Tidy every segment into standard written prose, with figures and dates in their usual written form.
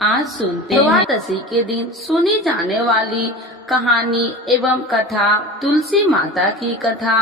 आज सुनते हैं द्वादशी के दिन सुनी जाने वाली कहानी एवं कथा, तुलसी माता की कथा,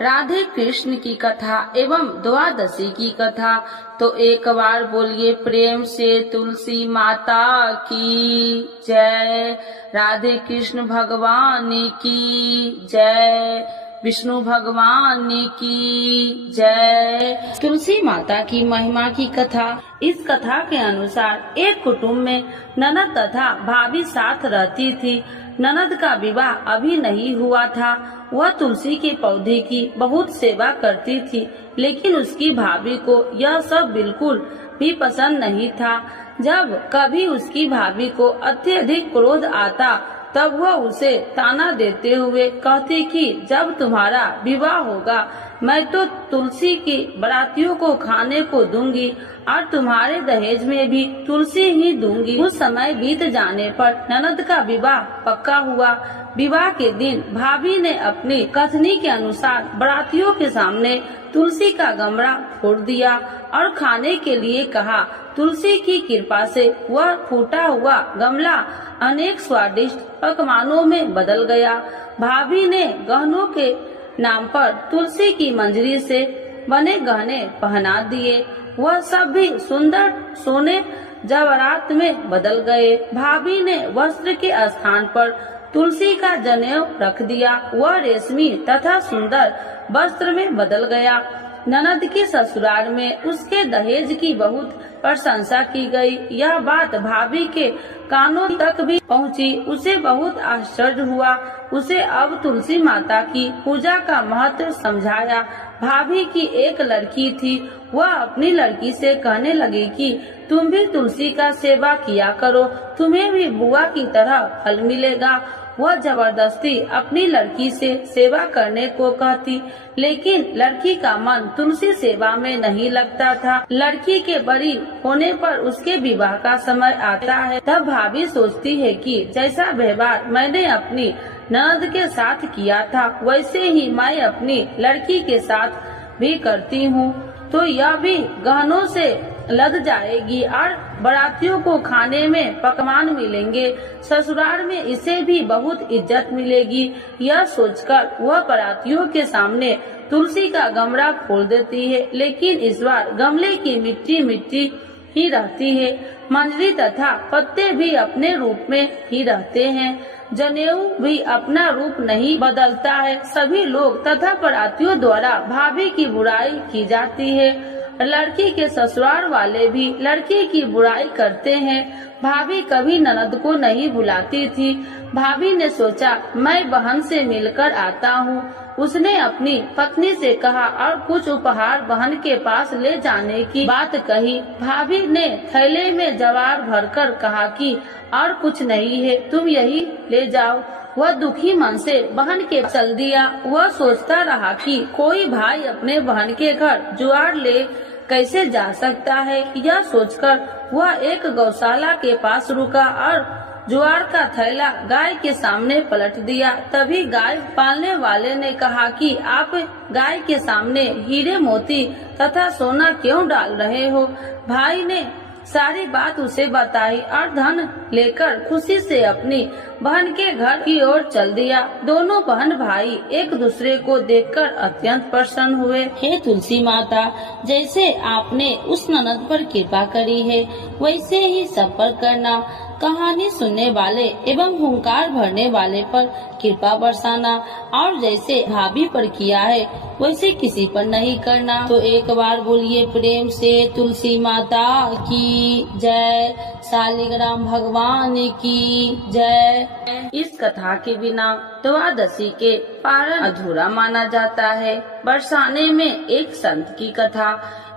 राधे कृष्ण की कथा एवं द्वादशी की कथा। तो एक बार बोलिए प्रेम से तुलसी माता की जय, राधे कृष्ण भगवान की जय, विष्णु भगवान की जय। तुलसी माता की महिमा की कथा। इस कथा के अनुसार एक कुटुंब में ननद तथा भाभी साथ रहती थी। ननद का विवाह अभी नहीं हुआ था। वह तुलसी के पौधे की बहुत सेवा करती थी, लेकिन उसकी भाभी को यह सब बिल्कुल भी पसंद नहीं था। जब कभी उसकी भाभी को अत्यधिक क्रोध आता तब वह उसे ताना देते हुए कहती कि जब तुम्हारा विवाह होगा मैं तो तुलसी की बारातियों को खाने को दूंगी और तुम्हारे दहेज में भी तुलसी ही दूंगी। कुछ समय बीत जाने पर ननद का विवाह पक्का हुआ। विवाह के दिन भाभी ने अपनी कथनी के अनुसार बारातियों के सामने तुलसी का गमला फोड़ दिया और खाने के लिए कहा। तुलसी की कृपा से वह फूटा हुआ गमला अनेक स्वादिष्ट पकवानों में बदल गया। भाभी ने गहनों के नाम पर तुलसी की मंजरी से बने गहने पहना दिए। वह सब भी सुंदर सोने जवाहरात में बदल गए। भाभी ने वस्त्र के स्थान पर तुलसी का जनेऊ रख दिया। वह रेशमी तथा सुंदर वस्त्र में बदल गया। ननद के ससुराल में उसके दहेज की बहुत प्रशंसा की गई। यह बात भाभी के कानों तक भी पहुंची। उसे बहुत आश्चर्य हुआ। उसे अब तुलसी माता की पूजा का महत्व समझाया। भाभी की एक लड़की थी। वह अपनी लड़की से कहने लगी कि तुम भी तुलसी का सेवा किया करो, तुम्हें भी बुआ की तरह फल मिलेगा। वह जबरदस्ती अपनी लड़की से सेवा करने को कहती, लेकिन लड़की का मन तुलसी सेवा में नहीं लगता था। लड़की के बड़ी होने पर उसके विवाह का समय आता है। तब भाभी सोचती है कि जैसा व्यवहार मैंने अपनी ननद के साथ किया था वैसे ही मैं अपनी लड़की के साथ भी करती हूँ, तो यह भी गहनों से लग जाएगी और बारातियों को खाने में पकवान मिलेंगे। ससुराल में इसे भी बहुत इज्जत मिलेगी। यह सोचकर वह बारातियों के सामने तुलसी का गमला खोल देती है, लेकिन इस बार गमले की मिट्टी मिट्टी ही रहती है। मंजरी तथा पत्ते भी अपने रूप में ही रहते हैं। जनेऊ भी अपना रूप नहीं बदलता है। सभी लोग तथा बारातियों द्वारा भाभी की बुराई की जाती है। लड़की के ससुराल वाले भी लड़की की बुराई करते हैं। भाभी कभी ननद को नहीं बुलाती थी। भाभी ने सोचा मैं बहन से मिलकर आता हूँ। उसने अपनी पत्नी से कहा और कुछ उपहार बहन के पास ले जाने की बात कही। भाभी ने थैले में जवार भरकर कहा कि और कुछ नहीं है, तुम यही ले जाओ। वह दुखी मन से बहन के चल दिया। वह सोचता रहा कि कोई भाई अपने बहन के घर जुआर ले कैसे जा सकता है। यह सोचकर वह एक गौशाला के पास रुका और जुआर का थैला गाय के सामने पलट दिया। तभी गाय पालने वाले ने कहा कि आप गाय के सामने हीरे मोती तथा सोना क्यों डाल रहे हो। भाई ने सारी बात उसे बताई और धन लेकर खुशी से अपनी बहन के घर की ओर चल दिया। दोनों बहन भाई एक दूसरे को देखकर अत्यंत प्रसन्न हुए। हे तुलसी माता, जैसे आपने उस ननद पर कृपा करी है वैसे ही सब पर करना। कहानी सुनने वाले एवं हुंकार भरने वाले पर कृपा बरसाना, और जैसे भाभी पर किया है वैसे किसी पर नहीं करना। तो एक बार बोलिए प्रेम से तुलसी माता की जय, शालिग्राम भगवान की जय। इस कथा के बिना द्वादशी के पारण अधूरा माना जाता है। बरसाने में एक संत की कथा।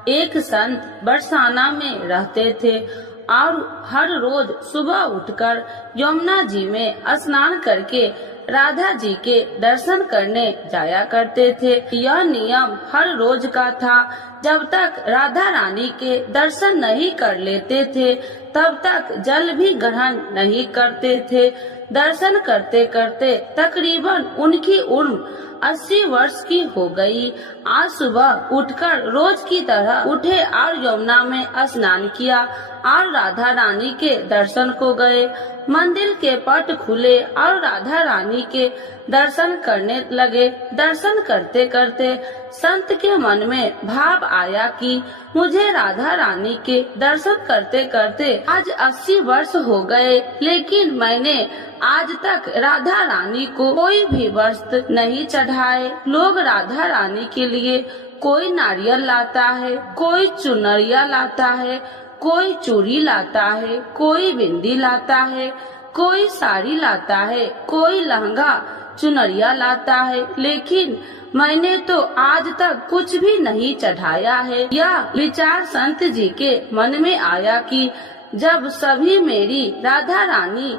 एक संत बरसाना में रहते थे और हर रोज सुबह उठकर यमुना जी में स्नान करके राधा जी के दर्शन करने जाया करते थे। यह नियम हर रोज का था। जब तक राधा रानी के दर्शन नहीं कर लेते थे तब तक जल भी ग्रहण नहीं करते थे। दर्शन करते करते तकरीबन उनकी उम्र 80 वर्ष की हो गई। आज सुबह उठकर रोज की तरह उठे और यमुना में स्नान किया और राधा रानी के दर्शन को गए। मंदिर के पट खुले और राधा रानी के दर्शन करने लगे। दर्शन करते करते संत के मन में भाव आया कि मुझे राधा रानी के दर्शन करते करते आज 80 वर्ष हो गए, लेकिन मैंने आज तक राधा रानी को कोई भी वस्त्र नहीं चढ़ाए। लोग राधा रानी के लिए कोई नारियल लाता है, कोई चुनरिया लाता है, कोई चूड़ी लाता है, कोई बिंदी लाता है, कोई साड़ी लाता है, कोई लहंगा चुनरिया लाता है, लेकिन मैंने तो आज तक कुछ भी नहीं चढ़ाया है। यह विचार संत जी के मन में आया कि जब सभी मेरी राधा रानी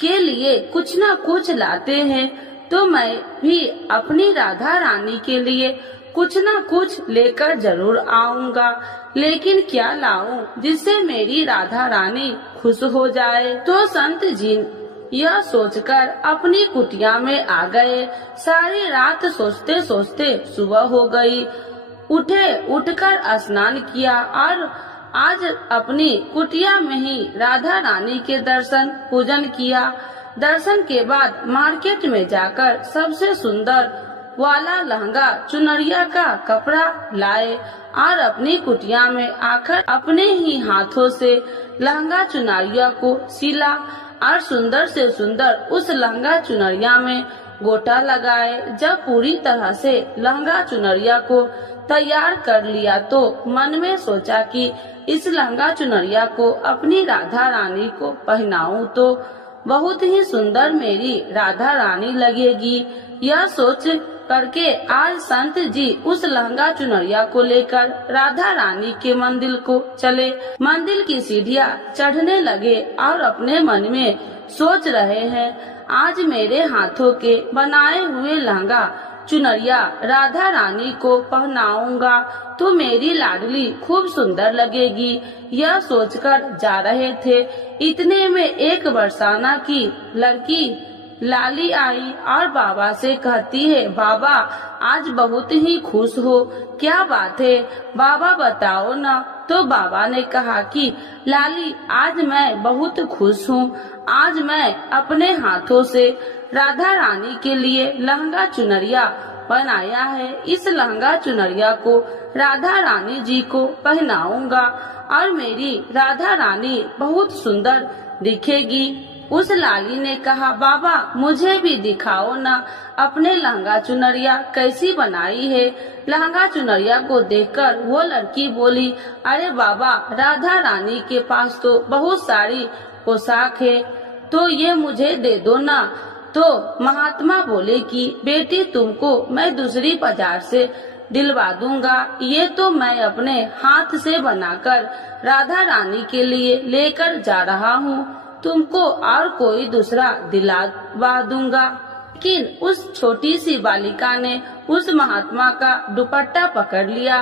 के लिए कुछ न कुछ लाते हैं, तो मैं भी अपनी राधा रानी के लिए कुछ न कुछ लेकर जरूर आऊंगा। लेकिन क्या लाऊं जिससे मेरी राधा रानी खुश हो जाए। तो संत जी यह सोचकर अपनी कुटिया में आ गए। सारी रात सोचते सोचते सुबह हो गई। उठकर स्नान किया और आज अपनी कुटिया में ही राधा रानी के दर्शन पूजन किया। दर्शन के बाद मार्केट में जाकर सबसे सुंदर वाला लहंगा चुनरिया का कपड़ा लाए और अपनी कुटिया में आकर अपने ही हाथों से लहंगा चुनरिया को सिला और सुंदर से सुंदर उस लहंगा चुनरिया में गोटा लगाए। जब पूरी तरह से लहंगा चुनरिया को तैयार कर लिया तो मन में सोचा कि इस लहंगा चुनरिया को अपनी राधा रानी को पहनाऊं तो बहुत ही सुंदर मेरी राधा रानी लगेगी। यह सोच करके आज संत जी उस लहंगा चुनरिया को लेकर राधा रानी के मंदिर को चले। मंदिर की सीढ़ियाँ चढ़ने लगे और अपने मन में सोच रहे हैं, आज मेरे हाथों के बनाए हुए लहंगा चुनरिया राधा रानी को पहनाऊंगा तो मेरी लाडली खूब सुंदर लगेगी। यह सोचकर जा रहे थे, इतने में एक बरसाना की लड़की लाली आई और बाबा से कहती है, बाबा आज बहुत ही खुश हो, क्या बात है बाबा बताओ ना। तो बाबा ने कहा कि लाली आज मैं बहुत खुश हूँ। आज मैं अपने हाथों से राधा रानी के लिए लहंगा चुनरिया बनाया है। इस लहंगा चुनरिया को राधा रानी जी को पहनाऊंगा और मेरी राधा रानी बहुत सुंदर दिखेगी। उस लाली ने कहा, बाबा मुझे भी दिखाओ ना अपने लहंगा चुनरिया कैसी बनाई है। लहंगा चुनरिया को देखकर वो लड़की बोली, अरे बाबा राधा रानी के पास तो बहुत सारी पोशाक है, तो ये मुझे दे दो ना। तो महात्मा बोले कि बेटी तुमको मैं दूसरी बाजार से दिलवा दूंगा, ये तो मैं अपने हाथ से बनाकर राधा रानी के लिए लेकर जा रहा हूँ, तुमको और कोई दूसरा दिलवा दूंगा। लेकिन उस छोटी सी बालिका ने उस महात्मा का दुपट्टा पकड़ लिया,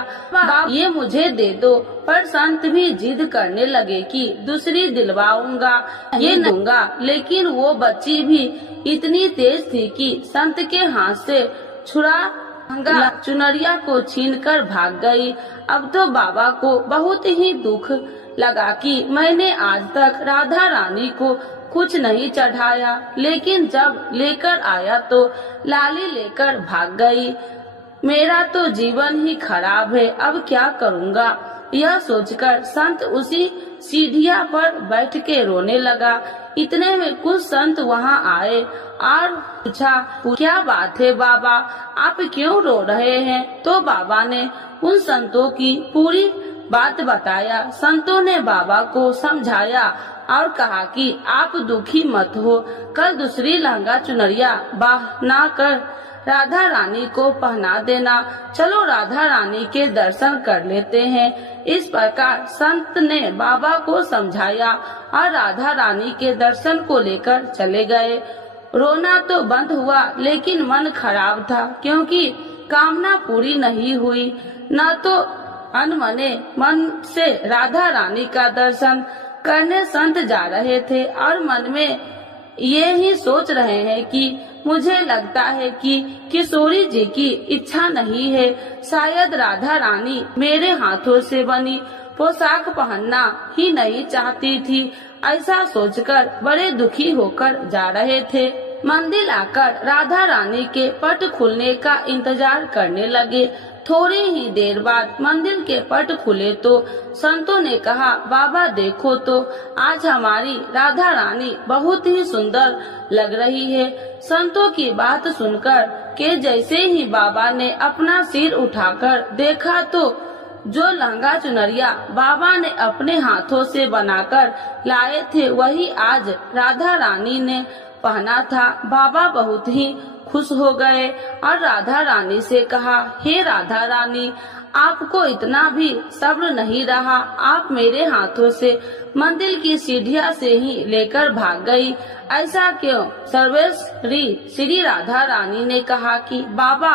ये मुझे दे दो। पर संत भी जिद करने लगे कि दूसरी दिलवाऊंगा, ये दूंगा। लेकिन वो बच्ची भी इतनी तेज थी कि संत के हाथ से छुरा चुनरिया को छीनकर भाग गई। अब तो बाबा को बहुत ही दुख लगा कि मैंने आज तक राधा रानी को कुछ नहीं चढ़ाया, लेकिन जब लेकर आया तो लाली लेकर भाग गई। मेरा तो जीवन ही खराब है, अब क्या करूँगा। यह सोचकर संत उसी सीढ़िया पर बैठ के रोने लगा। इतने में कुछ संत वहाँ आए और पूछा, क्या बात है बाबा, आप क्यों रो रहे हैं। तो बाबा ने उन संतों की पूरी बात बताया। संतों ने बाबा को समझाया और कहा कि आप दुखी मत हो, कल दूसरी लहंगा चुनरिया बना कर राधा रानी को पहना देना। चलो राधा रानी के दर्शन कर लेते हैं। इस प्रकार संत ने बाबा को समझाया और राधा रानी के दर्शन को लेकर चले गए। रोना तो बंद हुआ, लेकिन मन खराब था, क्योंकि कामना पूरी नहीं हुई। न तो अनमने मन से राधा रानी का दर्शन करने संत जा रहे थे और मन में ये ही सोच रहे हैं कि मुझे लगता है कि किशोरी जी की इच्छा नहीं है, शायद राधा रानी मेरे हाथों से बनी पोशाक पहनना ही नहीं चाहती थी। ऐसा सोचकर बड़े दुखी होकर जा रहे थे। मंदिर आकर राधा रानी के पट खुलने का इंतजार करने लगे। थोड़ी ही देर बाद मंदिर के पट खुले तो संतों ने कहा, बाबा देखो तो आज हमारी राधा रानी बहुत ही सुंदर लग रही है। संतों की बात सुनकर के जैसे ही बाबा ने अपना सिर उठाकर देखा तो जो लहंगा चुनरिया बाबा ने अपने हाथों से बनाकर लाए थे वही आज राधा रानी ने पहना था। बाबा बहुत ही खुश हो गए और राधा रानी से कहा, हे राधा रानी, आपको इतना भी सब्र नहीं रहा, आप मेरे हाथों से मंदिर की सीढ़ियां से ही लेकर भाग गई, ऐसा क्यों? सर्वेश्वरी श्री राधा रानी ने कहा कि बाबा,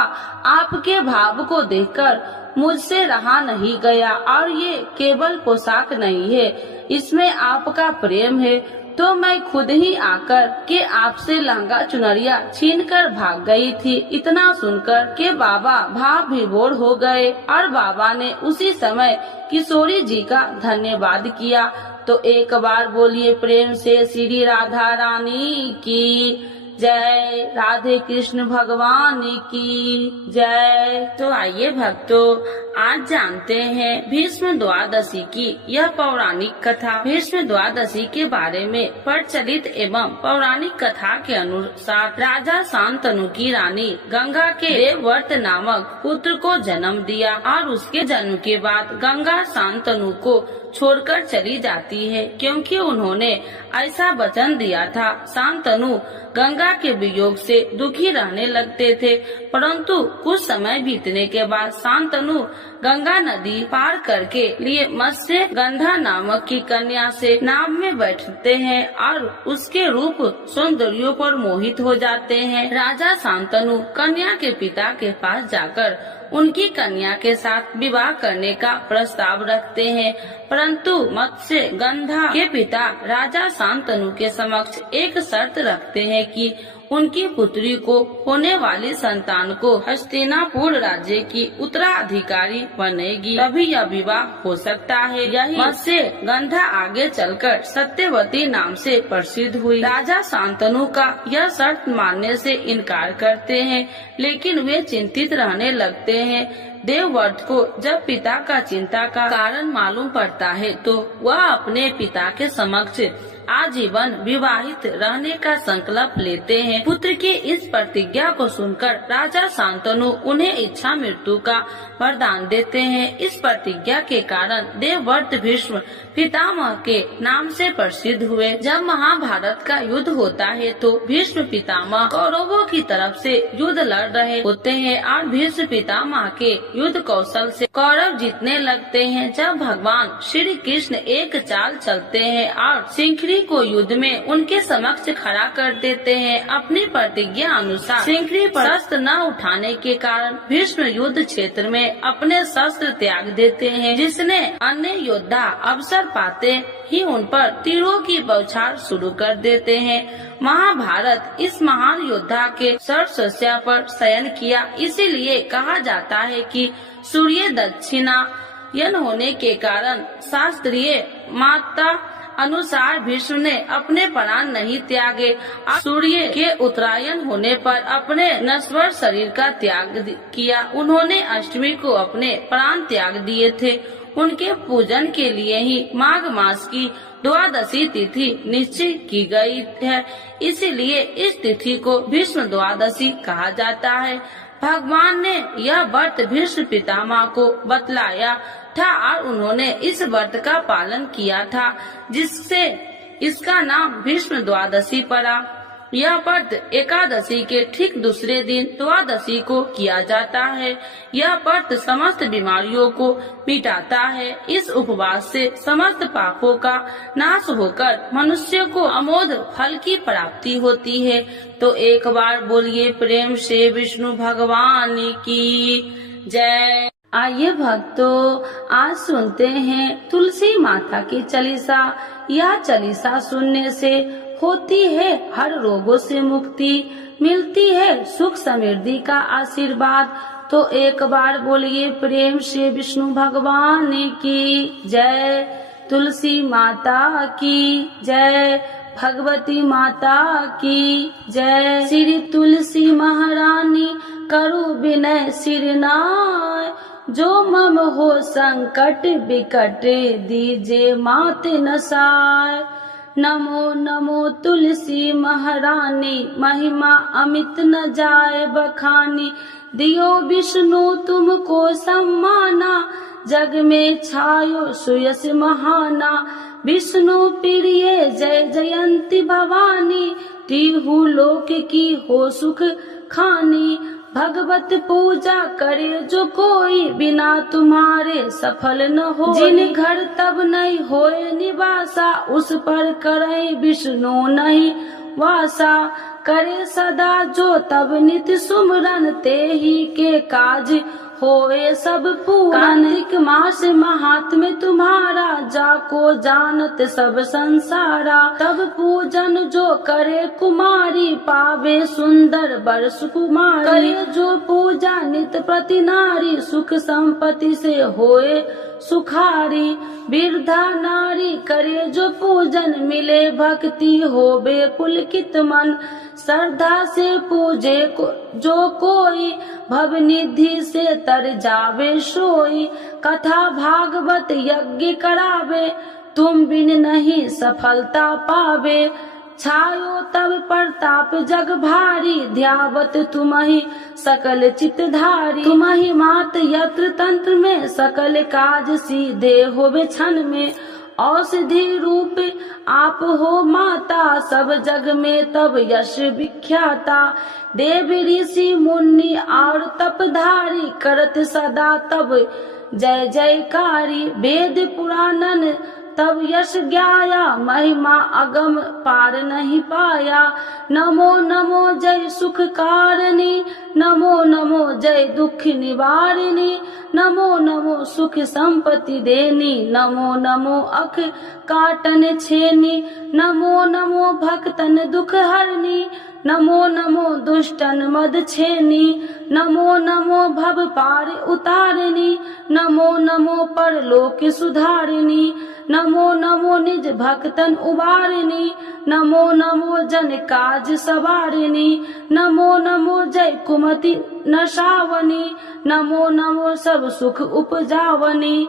आपके भाव को देखकर मुझसे रहा नहीं गया और ये केवल पोशाक नहीं है, इसमें आपका प्रेम है, तो मैं खुद ही आकर के आपसे लहंगा चुनरिया छीनकर भाग गई थी। इतना सुनकर के बाबा भाव विभोर हो गए और बाबा ने उसी समय किशोरी जी का धन्यवाद किया। तो एक बार बोलिए प्रेम से श्री राधा रानी की जय, राधे कृष्ण भगवान की जय। तो आइए भक्तों, आज जानते हैं भीष्म द्वादशी की यह पौराणिक कथा। भीष्म द्वादशी के बारे में प्रचलित एवं पौराणिक कथा के अनुसार राजा शांतनु की रानी गंगा के देवव्रत नामक पुत्र को जन्म दिया और उसके जन्म के बाद गंगा शांतनु को छोड़कर चली जाती है, क्योंकि उन्होंने ऐसा वचन दिया था। शांतनु गंगा के वियोग से दुखी रहने लगते थे, परंतु कुछ समय बीतने के बाद शांतनु गंगा नदी पार करके लिए मत्स्य गंधा नामक की कन्या से नाव में बैठते हैं और उसके रूप सौंदर्य पर मोहित हो जाते हैं। राजा शांतनु कन्या के पिता के पास जाकर उनकी कन्या के साथ विवाह करने का प्रस्ताव रखते हैं, परंतु मत्स्य गंधा के पिता राजा शांतनु के समक्ष एक शर्त रखते हैं कि उनकी पुत्री को होने वाली संतान को हस्तिनापुर राज्य की उत्तराधिकारी बनेगी, तभी यह विवाह हो सकता है। यही मत्स्य गंधा आगे चलकर सत्यवती नाम से प्रसिद्ध हुई। राजा शांतनु का यह शर्त मानने से इनकार करते हैं, लेकिन वे चिंतित रहने लगते हैं। देवव्रत को जब पिता का चिंता का कारण मालूम पड़ता है तो वह अपने पिता के समक्ष आजीवन विवाहित रहने का संकल्प लेते हैं। पुत्र की इस प्रतिज्ञा को सुनकर राजा शांतनु उन्हें इच्छा मृत्यु का वरदान देते हैं। इस प्रतिज्ञा के कारण देवव्रत भीष्म पितामह के नाम से प्रसिद्ध हुए। जब महाभारत का युद्ध होता है तो भीष्म पितामह कौरवों की तरफ से युद्ध लड़ रहे होते हैं और भीष्म पितामह के युद्ध कौशल से कौरव जीतने लगते हैं। जब भगवान श्री कृष्ण एक चाल चलते हैं और सिंखरी को युद्ध में उनके समक्ष खड़ा कर देते हैं। अपनी प्रतिज्ञा अनुसार सिंखरी पर शस्त्र न उठाने के कारण भीष्म युद्ध क्षेत्र में अपने शस्त्र त्याग देते हैं, जिसने अन्य योद्धा अवसर पाते ही उन पर तीरों की बौछार शुरू कर देते हैं। महाभारत इस महान योद्धा के शस्त्रशैया पर शयन किया, इसीलिए कहा जाता है कि सूर्य दक्षिणायन होने के कारण शास्त्रीय माता अनुसार भीष्म ने अपने प्राण नहीं त्यागे। सूर्य के उत्तरायण होने पर अपने नश्वर शरीर का त्याग किया। उन्होंने अष्टमी को अपने प्राण त्याग दिए थे। उनके पूजन के लिए ही माघ मास की द्वादशी तिथि निश्चित की गई है, इसीलिए इस तिथि को भीष्म द्वादशी कहा जाता है। भगवान ने यह व्रत भीष्म पितामह को बतलाया था और उन्होंने इस व्रत का पालन किया था, जिससे इसका नाम भीष्म द्वादशी पड़ा। यह व्रत एकादशी के ठीक दूसरे दिन द्वादशी को किया जाता है। यह व्रत समस्त बीमारियों को मिटाता है। इस उपवास से समस्त पापों का नाश होकर मनुष्य को अमोघ फल की प्राप्ति होती है। तो एक बार बोलिए प्रेम से विष्णु भगवान की जय। आइए भक्तों, आज सुनते हैं तुलसी माता की चालीसा। यह चालीसा सुनने से होती है हर रोगों से मुक्ति, मिलती है सुख समृद्धि का आशीर्वाद। तो एक बार बोलिए प्रेम से विष्णु भगवान की जय, तुलसी माता की जय, भगवती माता की जय। श्री तुलसी महारानी करु विनय सिरनाय, जो मम हो संकट विकट दीजे मात नसाय। नमो नमो तुलसी महारानी, महिमा अमित न जाए बखानी। दियो विष्णु तुमको सम्माना, जग में छायो सुयस महाना। विष्णु प्रिय जय जयंती भवानी, तिहु लोक की हो सुख खानी। भगवत पूजा करे जो कोई, बिना तुम्हारे सफल न हो। जिन घर तब नहीं होए निवासा, उस पर करे विष्णु नहीं वासा। करे सदा जो तब नित सुमरन, ते ही के काज होए सब पूरन। कार्तिक मास महात्म्य तुम्हारा, जाको जानत सब संसारा। तब पूजन जो करे कुमारी, पावे सुंदर वर सुकुमारी। करे जो पूजा नित प्रति नारी, सुख संपत्ति से होए सुखारी। वृद्धा नारी करे जो पूजन, मिले भक्ति होवे पुलकित मन। श्रद्धा से पूजे जो कोई, भव निधि से तर जावे सोई। कथा भागवत यज्ञ करावे, तुम बिन नहीं सफलता पावे। छायो तब प्रताप जग भारी, ध्यावत तुम्हि सकल चितधारी। तुम्हि मात यत्र तंत्र में, सकल काज सीधे होवे क्षण में। औषधि रूप आप हो माता, सब जग में तब यश विख्याता। देव ऋषि मुनि और तपधारी, करत सदा तब जय जयकारी। वेद पुराणन तब यश ज्ञाया, महिमा अगम पार नहीं पाया। नमो नमो जय सुख कारिणी, नमो नमो जय दुख निवारिणी। नमो नमो सुख संपत्ति देनी, नमो नमो अख काटन छेनी। नमो नमो भक्तन दुख हरनी, नमो नमो दुष्टन मद छेनी। नमो नमो भव पार उतारिणी, नमो नमो परलोक सुधारिणी। नमो नमो निज भक्तन उबारिणी, नमो नमो जन काज सवारिणी। नमो नमो जय कुमति नशावनी, नमो नमो सब सुख उपजावनी।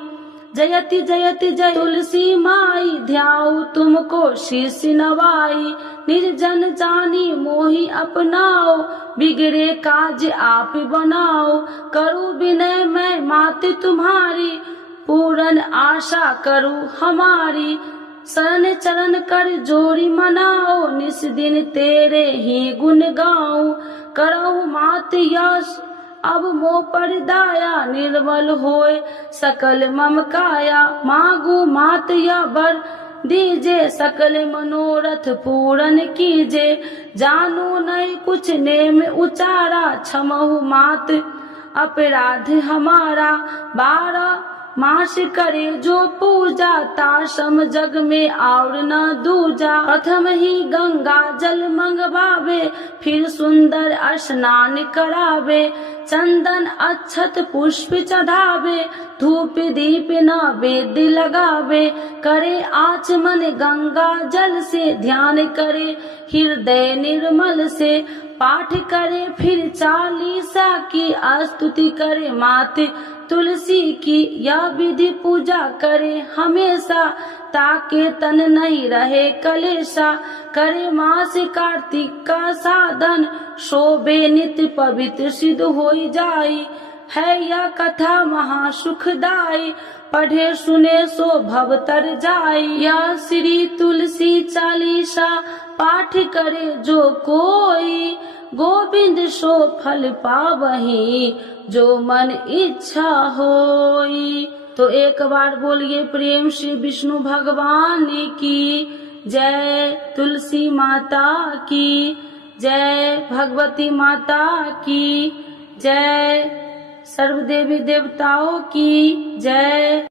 जयति जयति जय तुलसी माई, ध्याऊ तुमको शीश नवाई। निर्जन जानी मोहि अपनाओ, बिगड़े काज आप बनाओ। करूँ विनय मैं मात तुम्हारी, पूरन आशा करूँ हमारी। शरण चरण कर जोड़ी मनाओ, निस दिन तेरे ही गुण गाऊं। करहु मात यश अब मोह पर दाया, निर्मल होए सकल मम काया। मांगू मात या वर दीजे, सकल मनोरथ पूरन कीजे। जानू नहीं कुछ नेम उचारा, क्षमहु मात अपराध हमारा। 12 मास करे जो पूजा, ताशम जग में और न दूजा। प्रथम ही गंगा जल मंगवावे, फिर सुंदर स्नान करावे। चंदन अक्षत पुष्प चढ़ावे, धूप दीप नैवेद्य लगावे। करे आचमन गंगा जल से, ध्यान करे हृदय निर्मल से। पाठ करे फिर चालीसा की, स्तुति करे मात तुलसी की। यह विधि पूजा करे हमेशा, ताके तन नहीं रहे कलेशा। करे मास कार्तिक का साधन, शोभे नित्य पवित्र सिद्ध होई जाई। है यह कथा महासुखदाई, पढ़े सुने सो भव तर जाई। यह श्री तुलसी चालीसा, पाठ करे जो कोई। गोविंद सो फल पावही, जो मन इच्छा होई। तो एक बार बोलिए प्रेम श्री विष्णु भगवान की जय, तुलसी माता की जय, भगवती माता की जय। सर्व देवी देवताओं की जय।